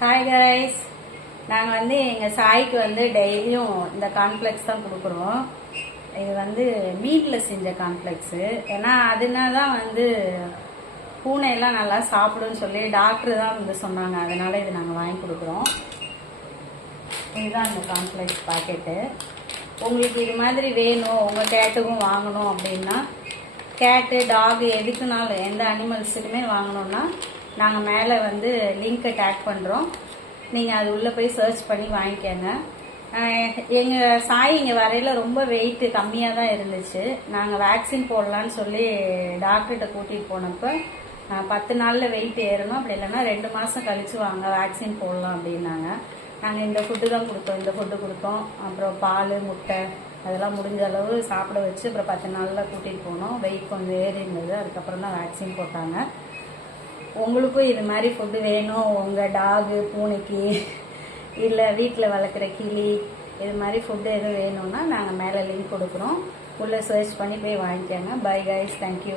Hi guys, நாங்கள் எங்கள் சாய்க்கு டெய்லியும் இந்த கார்ன்ஃப்ளெக்ஸ் தான் கொடுக்குறோம். இது மீட்டில் செஞ்ச கார்ன்ஃப்ளெக்ஸு. ஏன்னா அதனால தான் பூனையெல்லாம் நல்லா சாப்பிடுன்னு சொல்லி டாக்டர் தான் சொன்னாங்க. அதனால இது நாங்கள் வாங்கி கொடுக்குறோம். இதுதான் இந்த கார்ன்ஃப்ளெக்ஸ் பாக்கெட்டு. உங்களுக்கு இது மாதிரி வேணும், உங்கள் கேட்டுக்கும் வாங்கணும் அப்படின்னா, கேட்டு டாக் எதுக்குனாலும் எந்த அனிமல்ஸுக்குமே வாங்கணும்னா நாங்கள் மேலே லிங்க்கை டேக் பண்ணுறோம். நீங்கள் அது உள்ளே போய் சர்ச் பண்ணி வாங்கிக்கோங்க. எங்கள் சாய் இங்கே வரையில் ரொம்ப வெயிட்டு கம்மியாக தான் இருந்துச்சு. நாங்கள் வேக்சின் போடலான்னு சொல்லி டாக்டர்கிட்ட கூட்டிகிட்டு போனப்போ 10 நாளில் வெயிட் ஏறணும், அப்படி இல்லைன்னா 2 மாதம் கழிச்சு வாங்க வேக்சின் போடலாம் அப்படின்னாங்க. நாங்கள் இந்த ஃபுட்டு தான் கொடுத்தோம், இந்த ஃபுட்டு கொடுத்தோம். அப்புறம் பால், முட்டை அதெல்லாம் முடிஞ்ச அளவு சாப்பிட வச்சு அப்புறம் 10 நாளில் கூட்டிகிட்டு போனோம். வெயிட் கொஞ்சம் ஏறி இருந்தது. அதுக்கப்புறம் தான் வேக்சின் போட்டாங்க. உங்களுக்கும் இது மாதிரி ஃபுட்டு வேணும், உங்கள் டாகு, பூனைக்கு இல்லை வீட்டில் வளர்க்குற கிளி, இது மாதிரி ஃபுட்டு எதுவும் வேணும்னா நாங்கள் மேலே லிங்க் கொடுக்குறோம். உள்ளே சர்ச் பண்ணி போய் வாங்கிக்கோங்க. Bye guys, thank you.